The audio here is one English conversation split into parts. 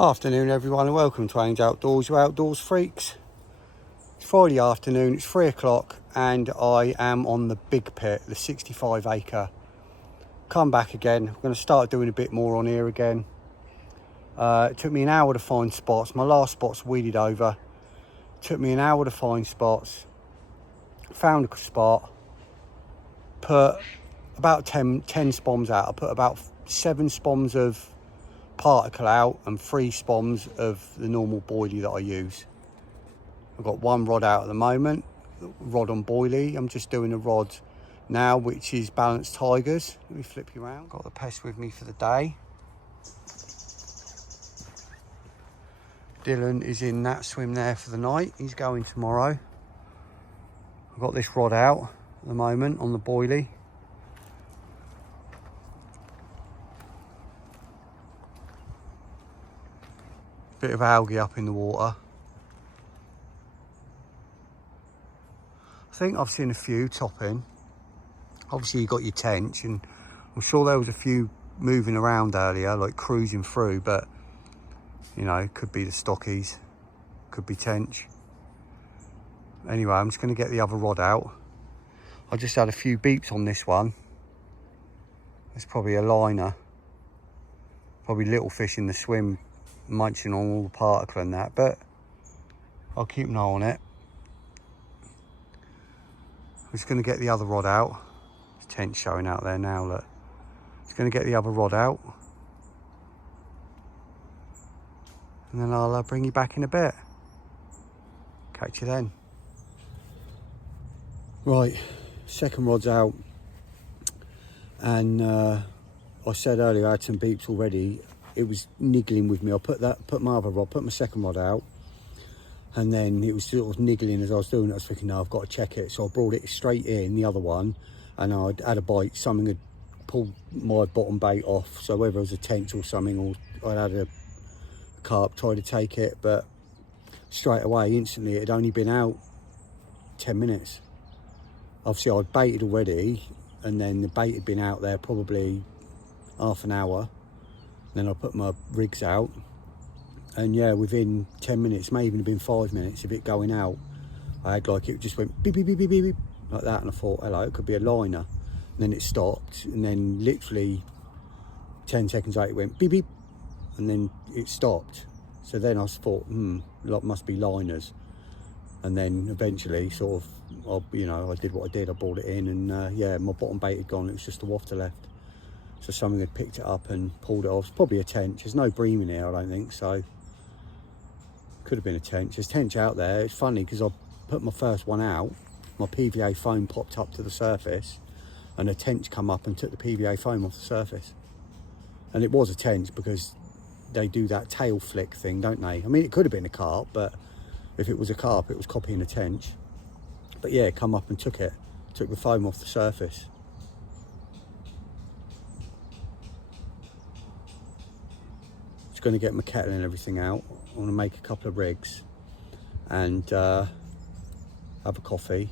Afternoon everyone, and welcome to Ange Outdoors, your outdoors freaks. It's Friday afternoon, it's 3 o'clock, and I am on the big pit, the 65 acre. Come back again. I'm going to start doing a bit more on here again. It took me an hour to find spots. My last spot's weeded over. It took me an hour to find spots. Found a spot, put about 10 spoms out. I put about 7 spoms of particle out and 3 spoms of the normal boilie that I use. I've got 1 rod out at the moment, rod on boilie. I'm just doing a rod now which is balanced tigers. Let me flip you around. Got the pest with me for the day. Dylan is in that swim there for the night. He's going tomorrow. I've got this rod out at the moment on the boilie. Bit of algae up in the water. I think I've seen a few topping. Obviously you got your tench, and I'm sure there was a few moving around earlier, like cruising through, but you know, it could be the stockies, could be tench. Anyway, I'm just going to get the other rod out. I just had a few beeps on this one. It's probably a liner, probably little fish in the swim munching on all the particle and that, but I'll keep an eye on it. I'm just going to get the other rod out. There's tench showing out there now, look. Just going to get the other rod out, and then I'll bring you back in a bit. Catch you then. Right, second rod's out, and I said earlier I had some beeps already. It was niggling with me. I put my other rod, put my second rod out, and then it was sort of niggling as I was doing it. I was thinking, no, I've got to check it. So I brought it straight in, the other one, and I'd had a bite. Something had pulled my bottom bait off. So whether it was a tench or something, or I'd had a carp, tried to take it, but straight away, instantly, it had only been out 10 minutes. Obviously, I'd baited already, and then the bait had been out there probably half an hour. Then I put my rigs out, and yeah, within 10 minutes, may even have been 5 minutes of it going out, I had like, it just went beep, beep, beep, beep, beep, beep, like that, and I thought, hello, it could be a liner. And then it stopped, and then literally 10 seconds later it went beep, beep, and then it stopped. So then I thought, must be liners. And then eventually, sort of, you know, I did what I did, I brought it in, and yeah, my bottom bait had gone, it was just a wafter left. So something had picked it up and pulled it off. It's probably a tench. There's no bream in here, I don't think, so could have been a tench. There's tench out there. It's funny because I put my first one out, my PVA foam popped up to the surface, and a tench come up and took the PVA foam off the surface. And it was a tench because they do that tail flick thing, don't they? I mean, it could have been a carp, but if it was a carp, it was copying a tench. But yeah, it come up and took the foam off the surface. Going to get my kettle and everything out. I want to make a couple of rigs and have a coffee,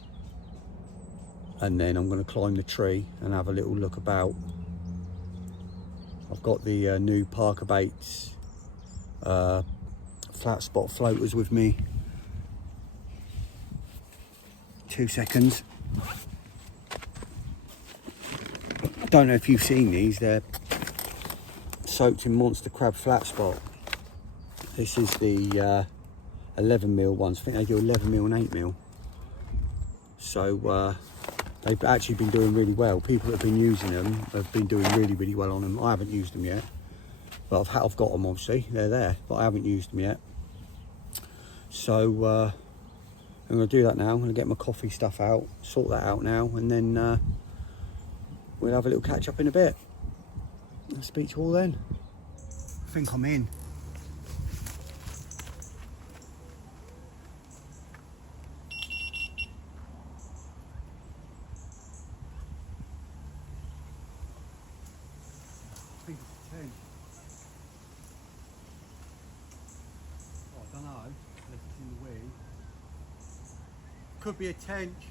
and then I'm going to climb the tree and have a little look about. I've got the new Parker Baits flat spot floaters with me. 2 seconds. I don't know if you've seen these, they're soaked in monster crab flat spot. This is the 11mm ones. I think they do 11mm and 8mm. So they've actually been doing really well. People that have been using them have been doing really well on them. I haven't used them yet, but I've got them, obviously they're there, but I haven't used them yet. So I'm going to do that now. I'm going to get my coffee stuff out, sort that out now, and then we'll have a little catch up in a bit. I'll speak to you all then. I think I'm in. I think it's a 10. Oh, I don't know, unless it's in the weed. Could be a tench.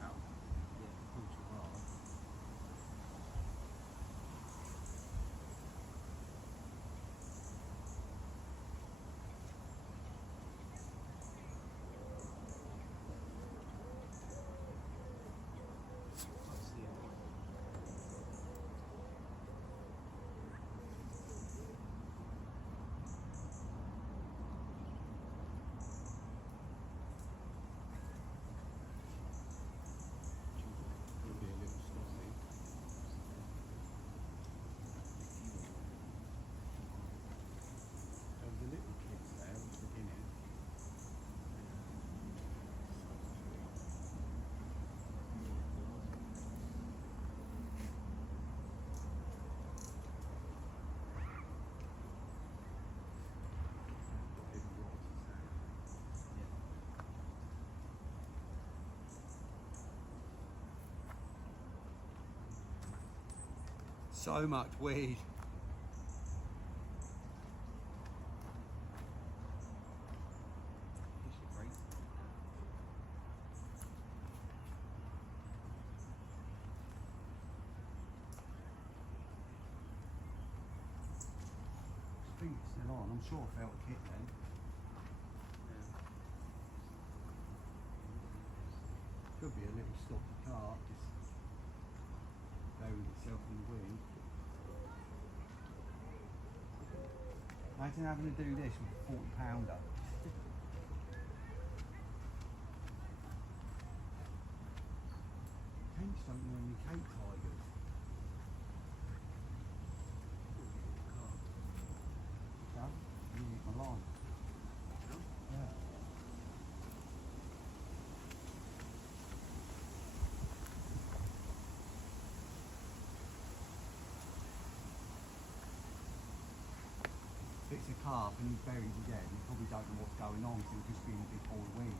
cow. So much weed. I think it's still on. I'm sure I felt a kick then. Could be a little stocky cart, just buried itself in the wind. Imagine having to do this with a 40-pounder. Hence don't normally Cape tigers. Yeah, you eat my line. Yeah. If it's a calf and he's buried again, you probably don't know what's going on, so he'll just be in a big ball of wind.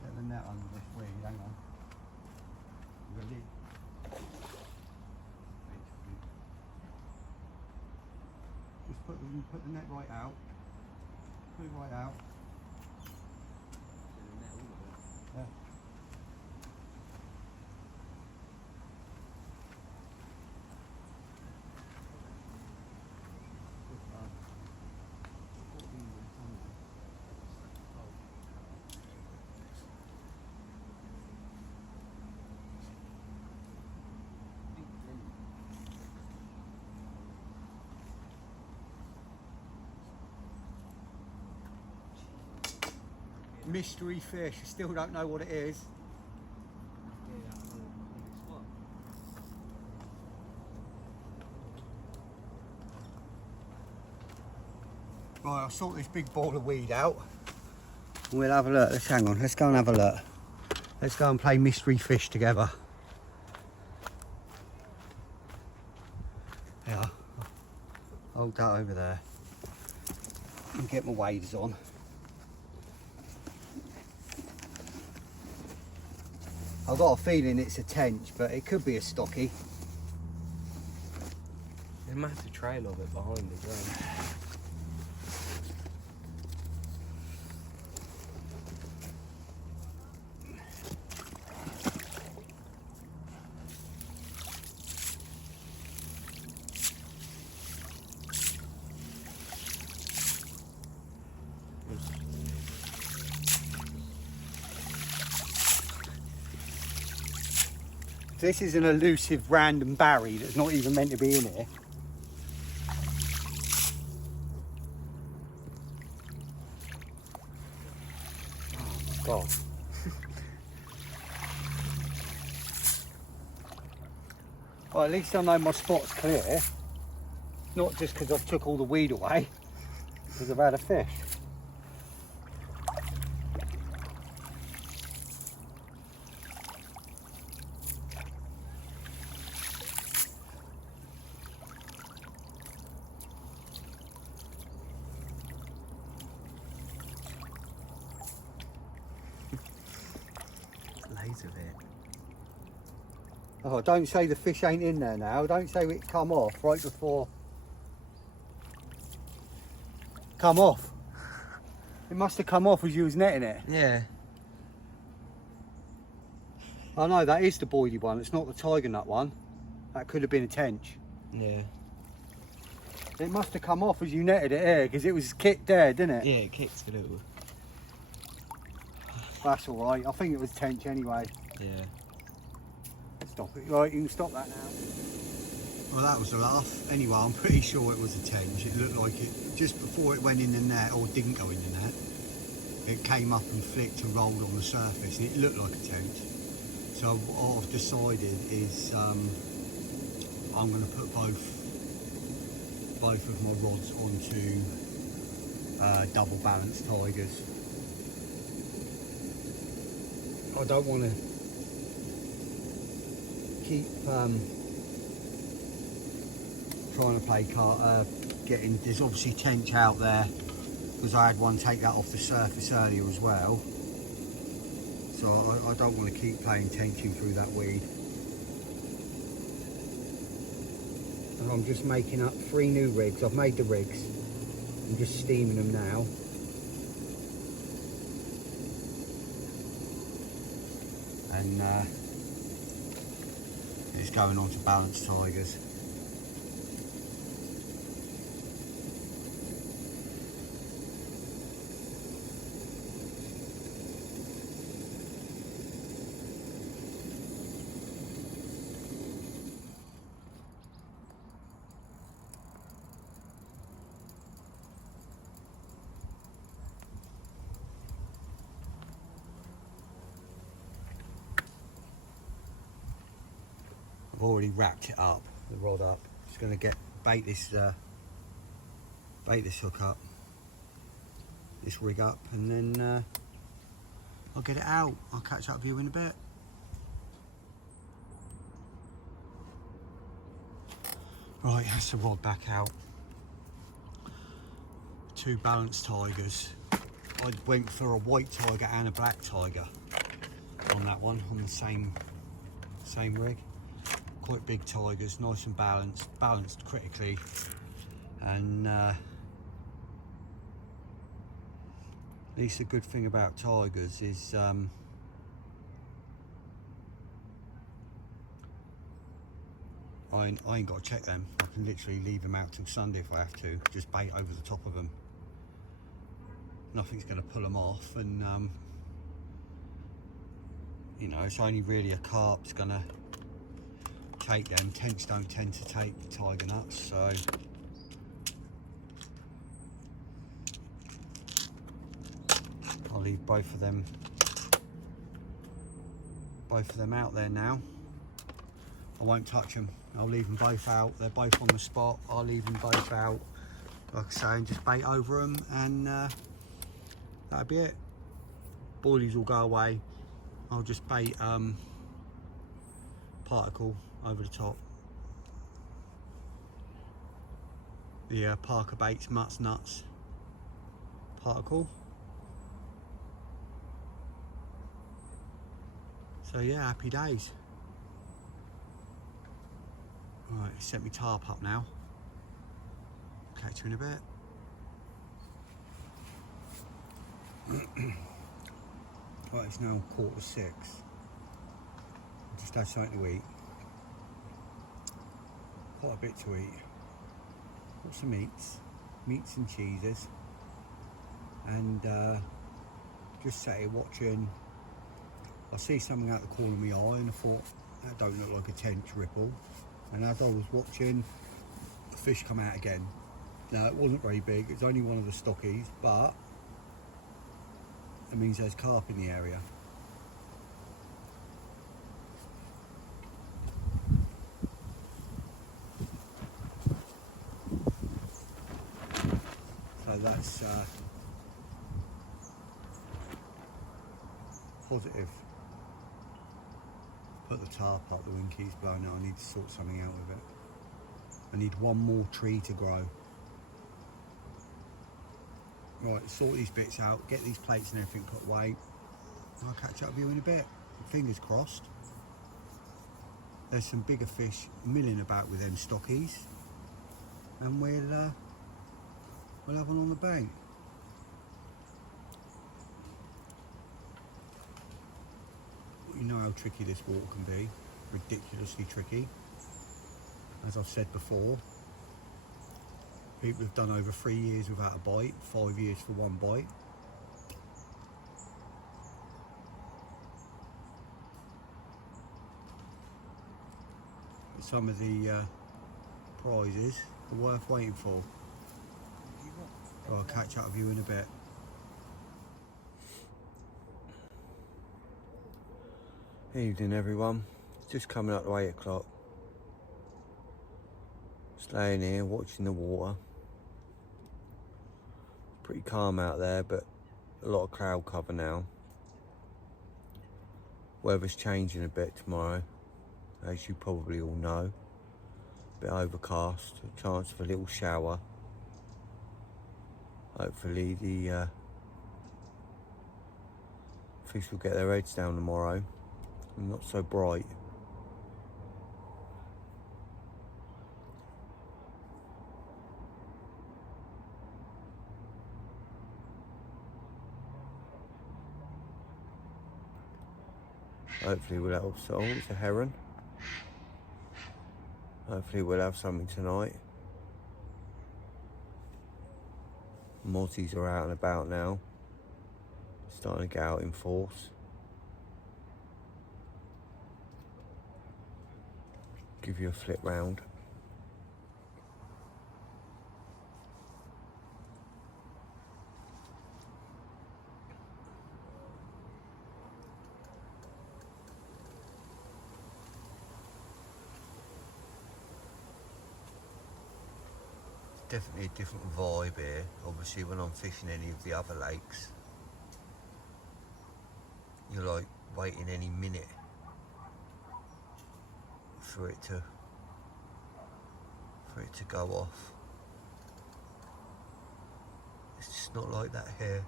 Get the net under this weed, hang on. Ready? Just put the net right out. Put it right out. Yeah. Mystery fish, I still don't know what it is. Right, I'll sort this big ball of weed out. We'll have a look. Let's hang on, let's go and have a look. Let's go and play mystery fish together. Yeah, hold that over there. And get my waders on. I've got a feeling it's a tench, but it could be a stocky. There's a massive trail of it behind as well. This is an elusive random Barry that's not even meant to be in here. Oh God. Well, at least I know my spot's clear. Not just because I've took all the weed away, because I've had a fish. size of it. Oh, don't say the fish ain't in there now. Don't say it come off right before. Come off. It must have come off as you was netting it. Yeah. Oh no, that is the boilie one. It's not the tiger nut one. That could have been a tench. Yeah. It must have come off as you netted it here, because it was kicked there, didn't it? Yeah, it kicks a little. That's all right. I think it was tench anyway. Yeah. Stop it. Right, you can stop that now. Well, that was a laugh. Anyway, I'm pretty sure it was a tench. It looked like it, just before it went in the net, or didn't go in the net, it came up and flicked and rolled on the surface, and it looked like a tench. So what I've decided is I'm going to put both of my rods onto double balanced tigers. I don't want to keep trying to play getting, there's obviously tench out there because I had one take that off the surface earlier as well, so I don't want to keep playing tenching through that weed. And I'm just making up 3 new rigs. I've made the rigs, I'm just steaming them now. And it's going on to balanced tigers. I've already wrapped it up, the rod up. Just going to bait this hook up, this rig up, and then I'll get it out. I'll catch up with you in a bit. Right, that's the rod back out. 2 balanced tigers. I went for a white tiger and a black tiger on that one, on the same rig. Quite big tigers, nice and balanced critically, and at least the good thing about tigers is I ain't got to check them. I can literally leave them out till Sunday if I have to, just bait over the top of them. Nothing's going to pull them off, and you know, it's only really a carp's going to take them. Tench don't tend to take tiger nuts, so I'll leave both of them out there now. I won't touch them. I'll leave them both out. They're both on the spot. I'll leave them both out, like I say, and just bait over them, and that'll be it. Boilies will go away. I'll just bait particle over the top. The Parker Baits Mutts Nuts particle. So yeah, happy days. Right, set my tarp up now. Catch you in a bit. Right, it's now 5:45. Just had something to eat. Quite a bit to eat. Lots of meats and cheeses, and just sat here watching. I see something out the corner of my eye, and I thought that don't look like a tench ripple. And as I was watching, the fish come out again. Now it wasn't very big. It's only one of the stockies, but it means there's carp in the area. So that's positive. Put the tarp up, the wind keeps blowing out. I need to sort something out with it. I need one more tree to grow. Right, sort these bits out, get these plates and everything put away. I'll catch up with you in a bit. fingers crossed. There's some bigger fish milling about with them stockies, and we'll have one on the bank. You know how tricky this water can be, ridiculously tricky. As I've said before, people have done over 3 years without a bite, 5 years for one bite. But some of the prizes are worth waiting for. So I'll catch up with you in a bit. Evening everyone, it's just coming up to 8 o'clock. Just laying here watching the water. Pretty calm out there, but a lot of cloud cover now. Weather's changing a bit tomorrow, as you probably all know. A bit overcast, a chance of a little shower. Hopefully the fish will get their heads down tomorrow. Not so bright. Hopefully we'll have, oh, it's a heron. Hopefully we'll have something tonight. Mozzies are out and about now. Starting to get out in force. Give you a flip round. Definitely a different vibe here, obviously, when I'm fishing any of the other lakes. You're like waiting any minute for it to go off. It's just not like that here.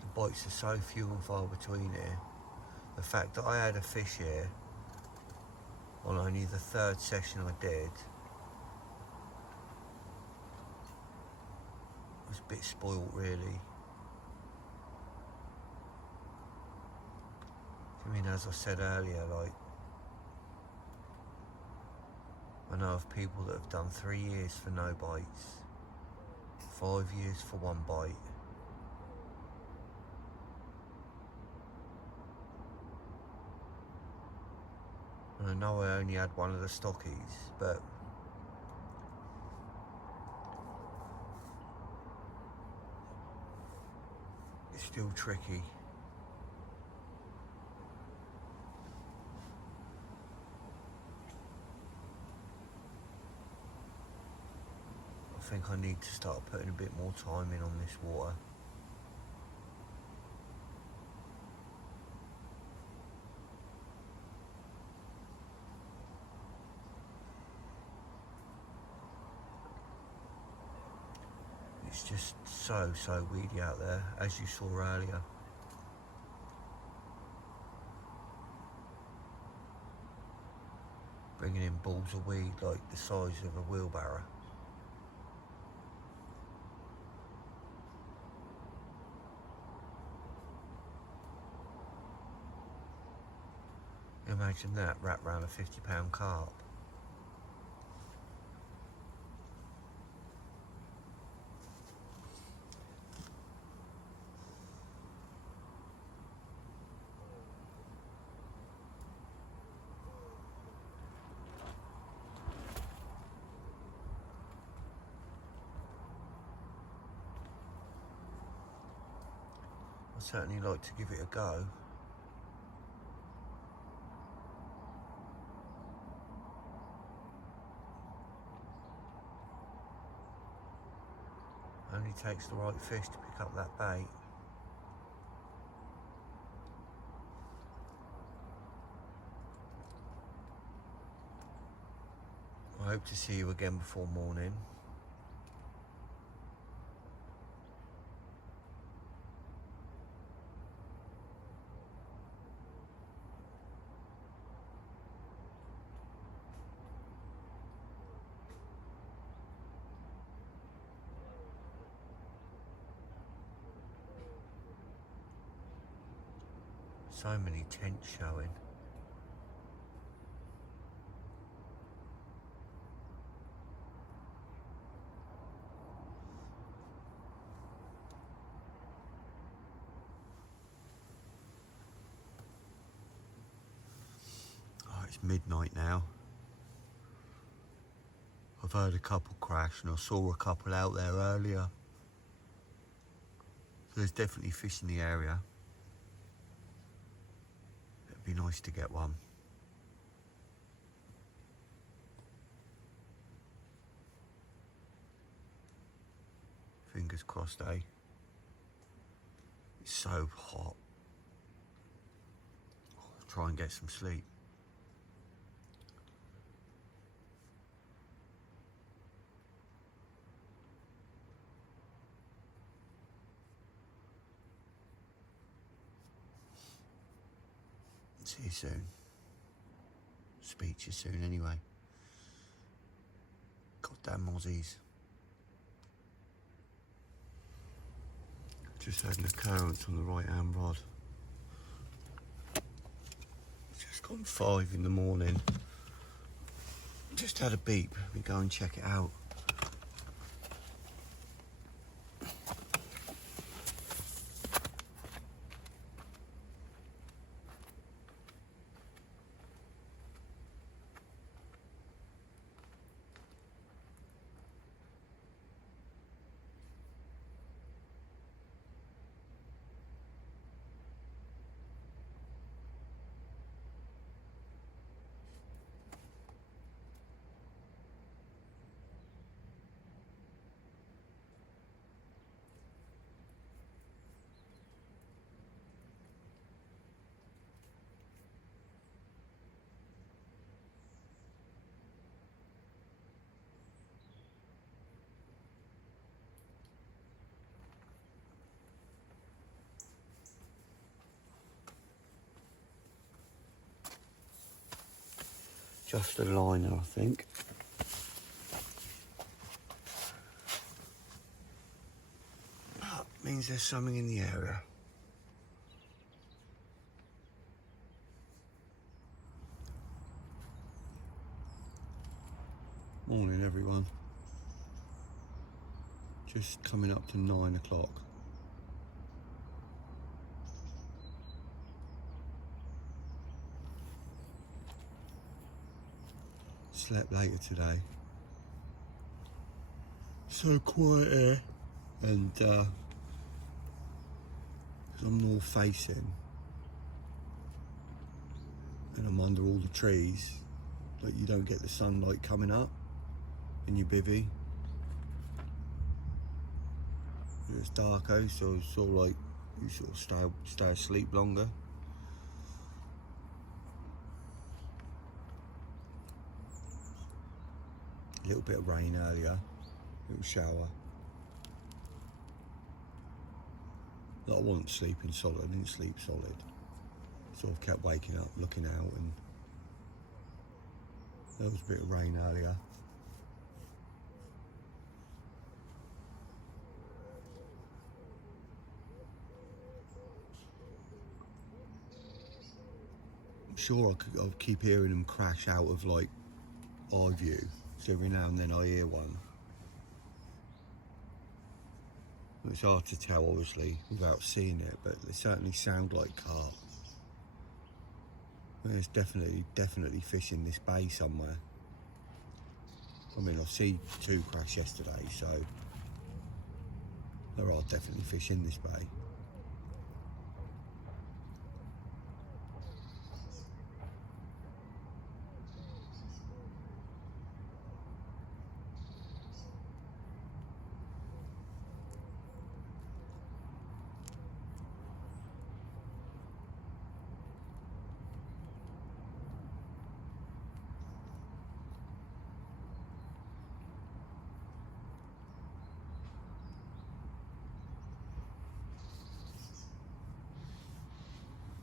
The bites are so few and far between here. The fact that I had a fish here on only the 3rd session I did was a bit spoilt, really. I mean, as I said earlier, like, I know of people that have done 3 years for no bites, 5 years for one bite. And I know I only had one of the stockies, but it's still tricky. I think I need to start putting a bit more time in on this water. It's just so weedy out there, as you saw earlier. Bringing in balls of weed like the size of a wheelbarrow. Imagine that wrapped around a 50-pound carp. I'd certainly like to give it a go. Only takes the right fish to pick up that bait. I hope to see you again before morning. So many tents showing. Oh, it's midnight now. I've heard a couple crash and I saw a couple out there earlier. So there's definitely fish in the area. It'd be nice to get one. Fingers crossed, eh? It's so hot. I'll try and get some sleep. See you soon. Speak to you soon anyway. Goddamn Aussies. Just had an occurrence on the right hand rod. It's just gone 5 in the morning. Just had a beep. We go and check it out. Just a liner, I think. That means there's something in the area. Morning, everyone. Just coming up to 9 o'clock. Slept later today. So quiet here. And because I'm north facing and I'm under all the trees, like you don't get the sunlight coming up in your bivvy. It's darker, so it's sort of like you sort of stay asleep longer. A little bit of rain earlier, little shower. Like I wasn't sleeping solid, I didn't sleep solid. Sort of kept waking up, looking out, and there was a bit of rain earlier. I'm sure I'll keep hearing them crash out of like eye view, so every now and then I hear one. It's hard to tell obviously without seeing it, but they certainly sound like carp. There's definitely fish in this bay somewhere. I mean, I see 2 crash yesterday, so there are definitely fish in this bay.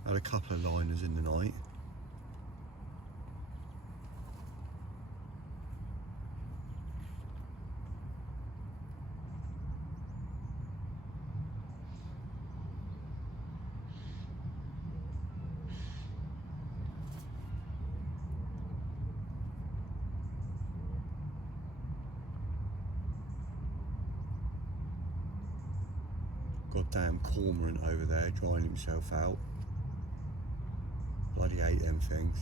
Had a couple of liners in the night. Goddamn cormorant over there drying himself out. Bloody hate them things.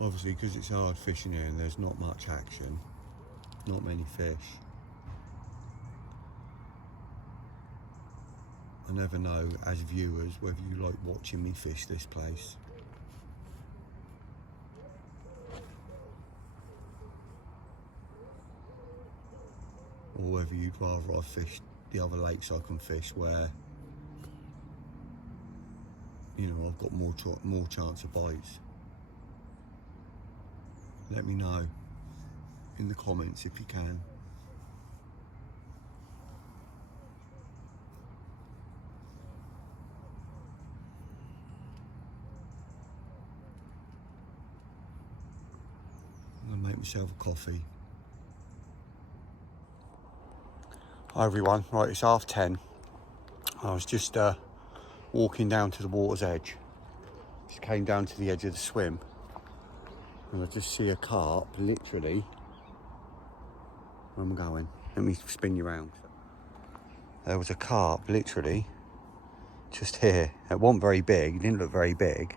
Obviously, because it's hard fishing here and there's not much action, not many fish. I never know, as viewers, whether you like watching me fish this place. Or whether you'd rather I fish the other lakes I can fish where, you know, I've got more chance of bites. Let me know in the comments if you can. I'm gonna make myself a coffee. Hi everyone, right, it's 10:30. I was just walking down to the water's edge. Just came down to the edge of the swim. And I just see a carp, literally. Where am I going? Let me spin you around. There was a carp, literally, just here. It wasn't very big, it didn't look very big.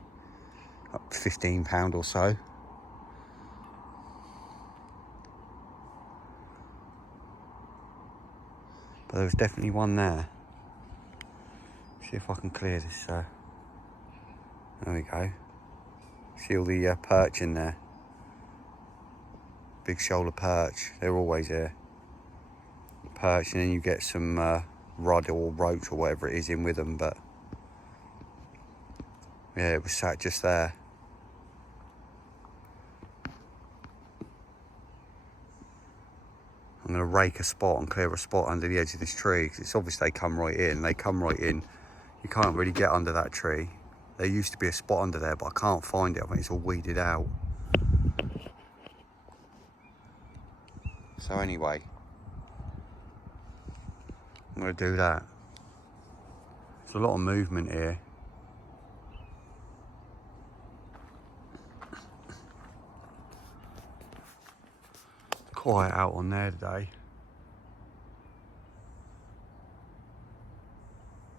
Up £15 or so. But there was definitely one there. See if I can clear this. There we go. See all the perch in there. Big shoulder perch, they're always here. Perch, and then you get some rudd or roach or whatever it is in with them, but yeah, it was sat just there. I'm going to rake a spot and clear a spot under the edge of this tree, because it's obvious they come right in. They come right in. You can't really get under that tree. There used to be a spot under there, but I can't find it. I think it's all weeded out. So anyway, I'm going to do that. There's a lot of movement here. Quiet out on there today.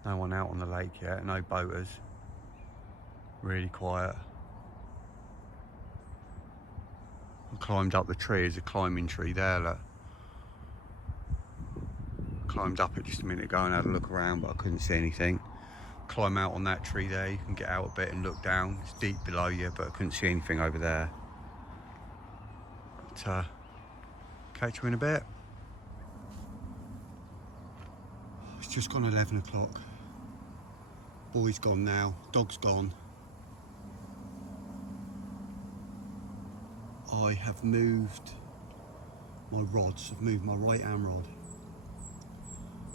No one out on the lake yet, no boaters. Really quiet. I climbed up the tree, there's a climbing tree there, look. Climbed up it just a minute ago and had a look around, but I couldn't see anything. Climb out on that tree there, you can get out a bit and look down. It's deep below you, but I couldn't see anything over there. But, catch you in a bit. It's just gone 11 o'clock. Boy's gone now, dog's gone. I have moved my rods, I've moved my right hand rod.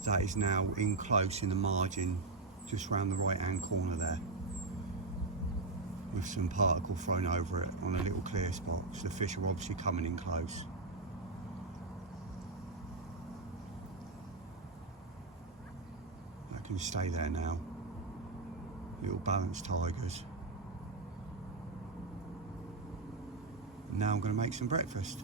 That is now in close in the margin, just round the right hand corner there. With some particle thrown over it on a little clear spot. So the fish are obviously coming in close. That can stay there now. Little balanced tigers. Now I'm going to make some breakfast.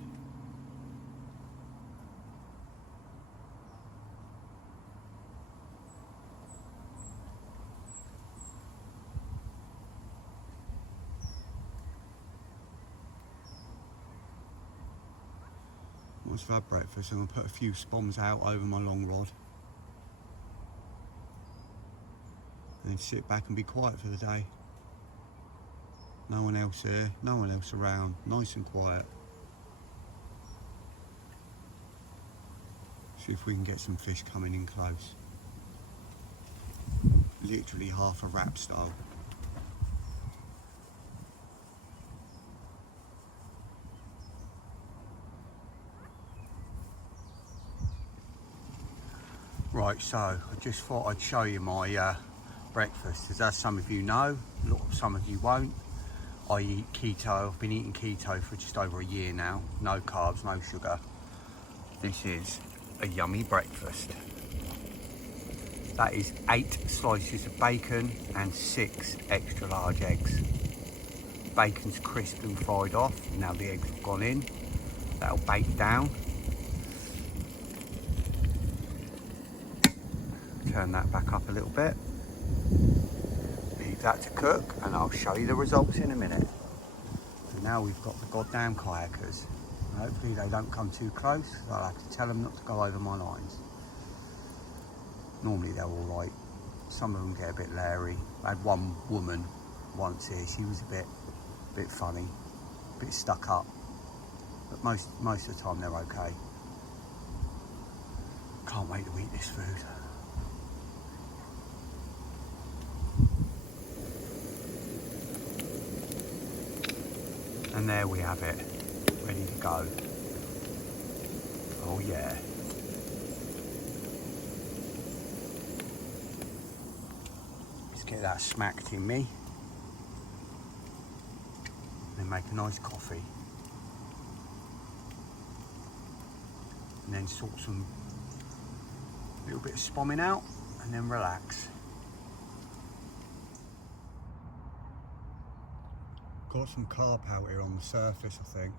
Once I've had breakfast, I'm going to put a few spoms out over my long rod. And then sit back and be quiet for the day. No one else here, no one else around, nice and quiet. See if we can get some fish coming in close. Literally half a wrap style. Right, so I just thought I'd show you my breakfast. As some of you know, some of you won't. I eat keto. I've been eating keto for just over a year now. No carbs, no sugar. This is a yummy breakfast. That is 8 slices of bacon and 6 extra large eggs. Bacon's crisped and fried off. Now the eggs have gone in. That'll bake down. Turn that back up a little bit. Leave that to cook and I'll show you the results in a minute. And now we've got the goddamn kayakers. Hopefully they don't come too close. I'll have to tell them not to go over my lines. Normally they're all right. Some of them get a bit leery. I had one woman once here. She was a bit funny, a bit stuck up. But most of the time they're okay. Can't wait to eat this food. And there we have it, ready to go. Oh yeah. Let's get that smacked in me. Then make a nice coffee. And then sort some little bit of spomming out and then relax. Got some carp out here on the surface, I think.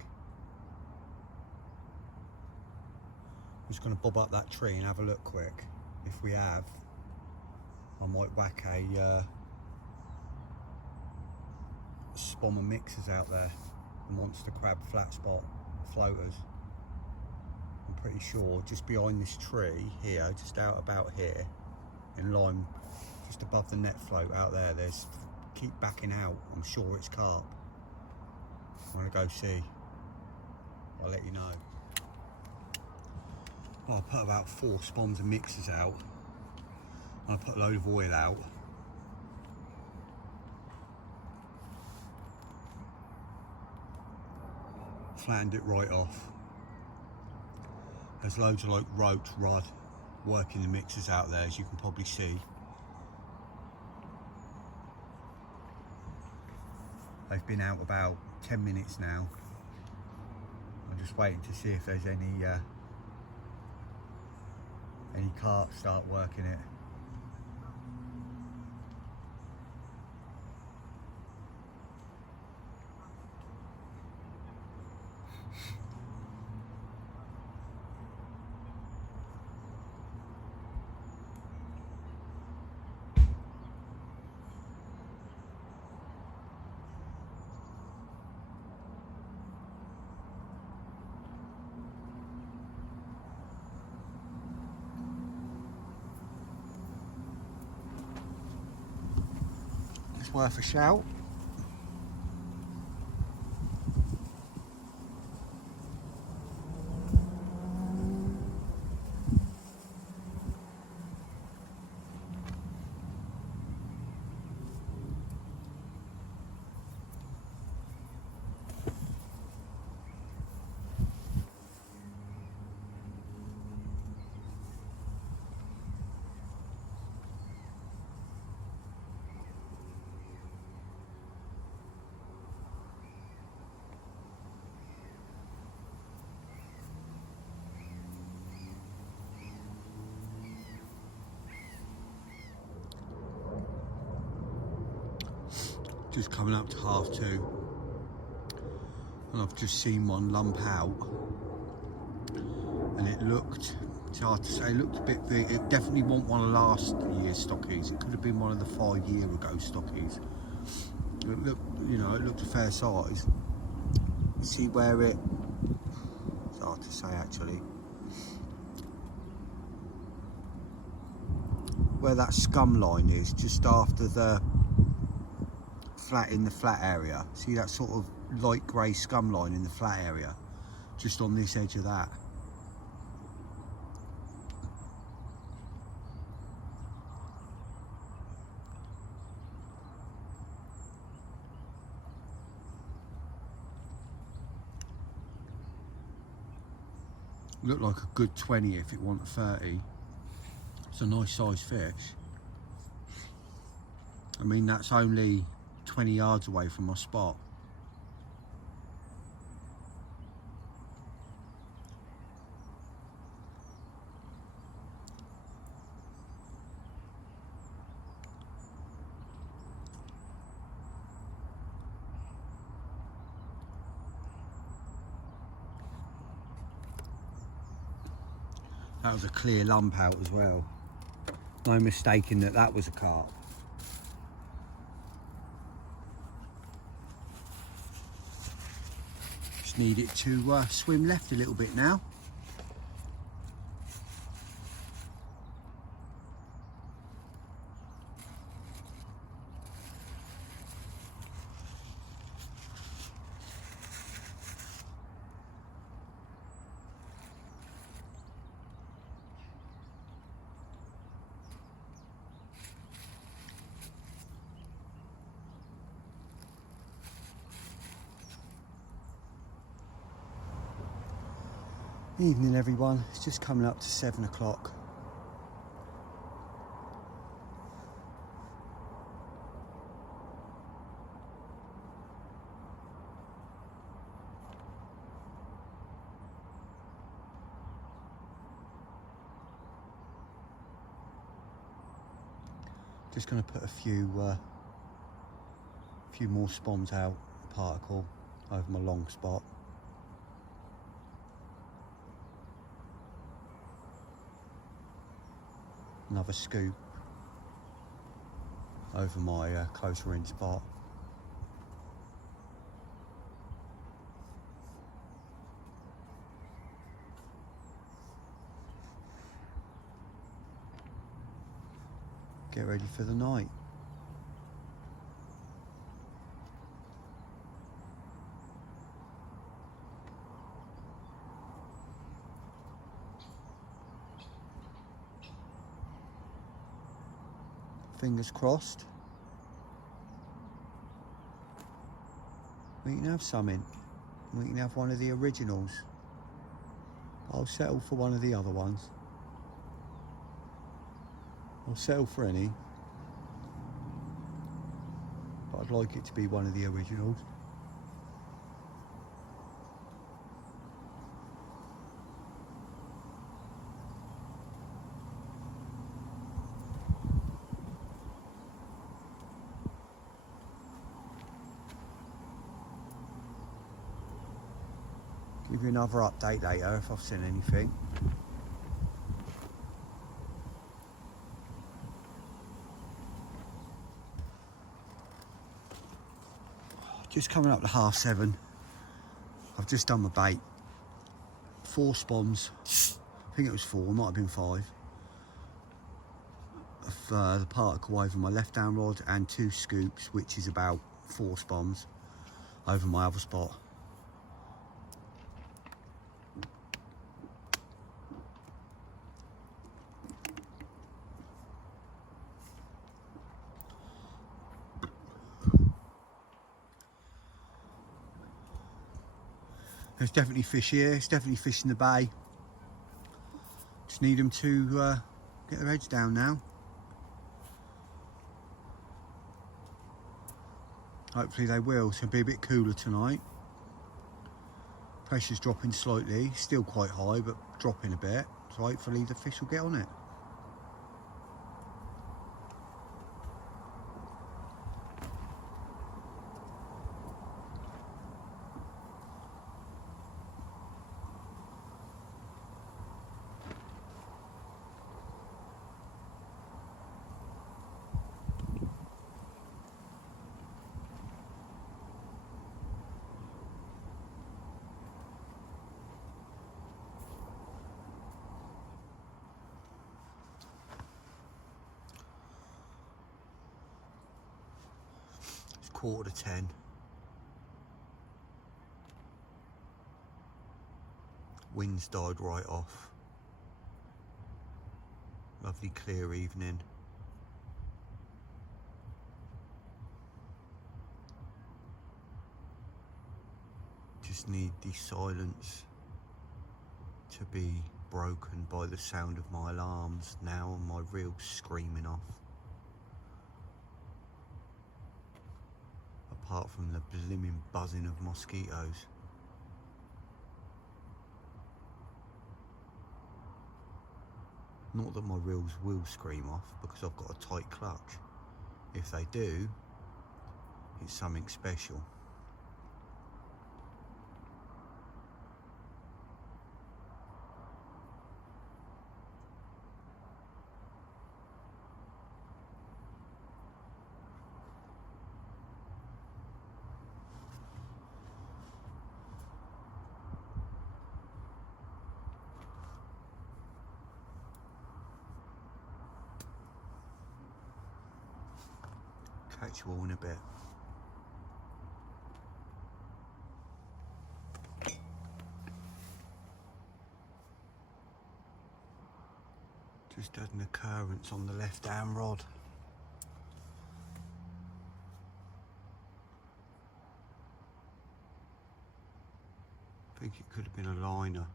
I'm just going to bob up that tree and have a look quick. If we have, I might whack a spom of mixers out there. The monster crab flat spot floaters. I'm pretty sure just behind this tree here, just out about here, in line, just above the net float out there, there's, keep backing out, I'm sure it's carp. I'm gonna go see. I'll let you know. Well, I put about 4 spoms and mixers out. I put a load of oil out. Flattened it right off. There's loads of like roach, rod working the mixers out there, as you can probably see. They've been out about 10 minutes now. I'm just waiting to see if there's any carp start working it. It's worth a shout. Just coming up to 2:30, and I've just seen one lump out, and it looked, it's hard to say, it looked a bit big. It definitely wasn't one of last year's stockies. It could have been one of the 5 year ago stockies. It looked, you know, it looked a fair size. You see where it's hard to say actually. Where that scum line is, just after the flat, in the flat area. See that sort of light grey scum line in the flat area, just on this edge of that. Looked like a good 20 if it wasn't a 30. It's a nice size fish. I mean, that's only 20 yards away from my spot. That was a clear lump out as well. No mistaking that that was a carp. Just need it to swim left a little bit now. Evening everyone, it's just coming up to 7 o'clock. Just going to put a few more spawns out, particle, over my long spot. Another scoop over my closer in spot. Get ready for the night. Fingers crossed. We can have something. We can have one of the originals. I'll settle for one of the other ones. I'll settle for any. But I'd like it to be one of the originals. Give you another update later if I've seen anything. Just coming up to 7:30. I've just done my bait. 4 spawns. I think it was 4, might have been 5. Of the particle over my left down rod and 2 scoops, which is about 4 spawns over my other spot. There's definitely fish here, it's definitely fish in the bay. Just need them to get their heads down now. Hopefully they will, it's going to be a bit cooler tonight. Pressure's dropping slightly, still quite high but dropping a bit. So hopefully the fish will get on it. Quarter to 10. Wind's died right off. Lovely clear evening. Just need the silence to to be broken by the sound of my alarms now and my reels screaming off. Apart from the blimmin' buzzing of mosquitoes. Not that my reels will scream off because I've got a tight clutch. If they do, it's something special. Catch you all in a bit. Just had an occurrence on the left hand rod. I think it could have been a liner.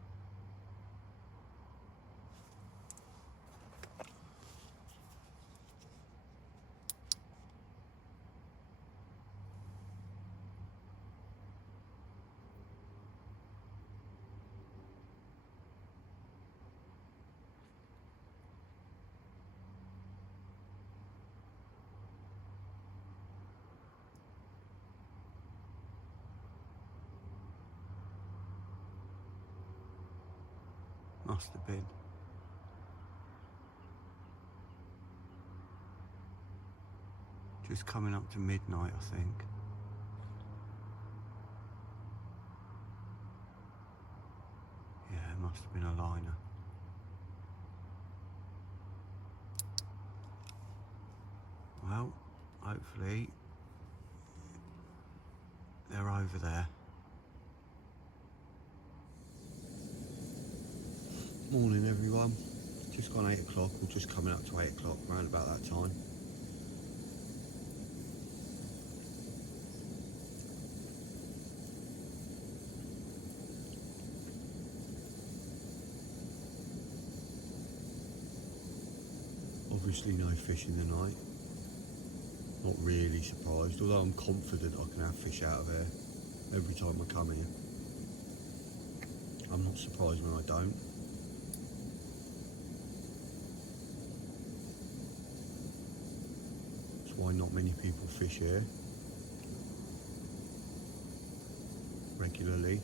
Must have been. Just coming up to midnight, I think. Yeah, it must have been a liner. Well, hopefully they're over there. Morning everyone, just gone 8 o'clock, or just coming up to 8 o'clock, around about that time. Obviously no fish in the night. Not really surprised, although I'm confident I can have fish out of here every time I come here. I'm not surprised when I don't. That's why not many people fish here regularly.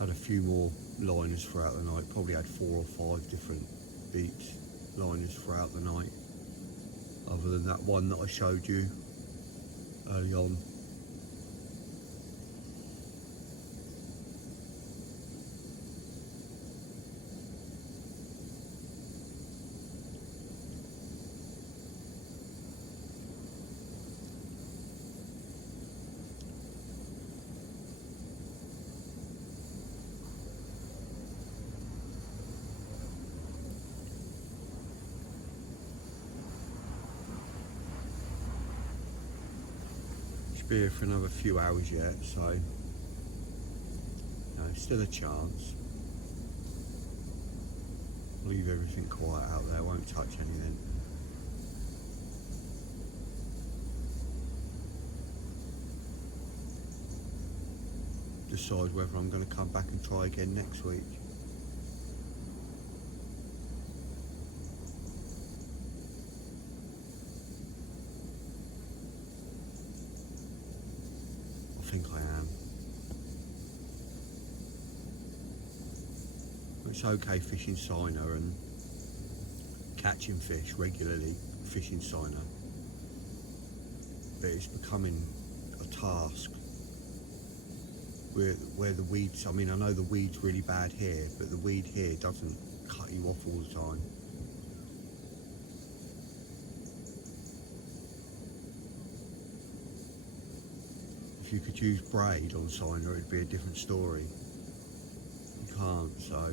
Had a few more liners throughout the night, probably had 4 or 5 different beach liners throughout the night, other than that one that I showed you early on. Be here for another few hours yet, so still a chance. Leave everything quiet out there, won't touch anything. Decide whether I'm going to come back and try again next week. I think I am. It's okay fishing seiner and catching fish regularly, fishing seiner, but it's becoming a task where the weeds, I mean I know the weed's really bad here, but the weed here doesn't cut you off all the time. If you could use braid on seiner, it'd be a different story. can't, so.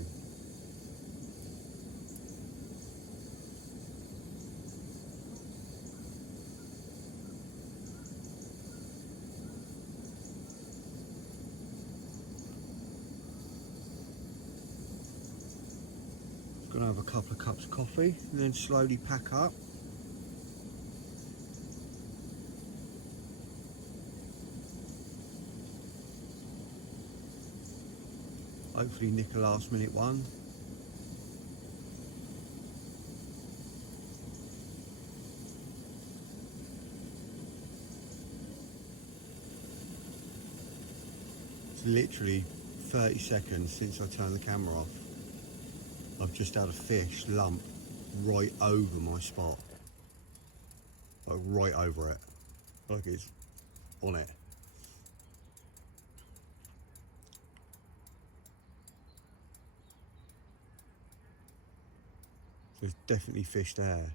Gonna have a couple of cups of coffee and then slowly pack up. Hopefully nick a last minute one. It's literally 30 seconds since I turned the camera off. I've just had a fish lump right over my spot. Like right over it. Like it's on it. There's definitely fish there.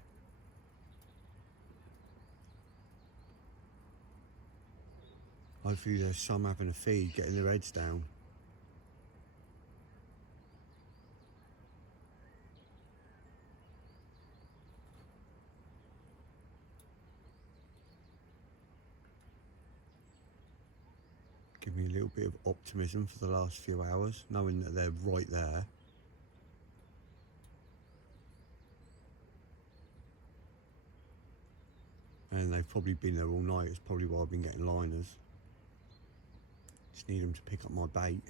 Hopefully there's some having a feed, getting their heads down. Give me a little bit of optimism for the last few hours, knowing that they're right there. And they've probably been there all night. It's probably why I've been getting liners. Just need them to pick up my bait.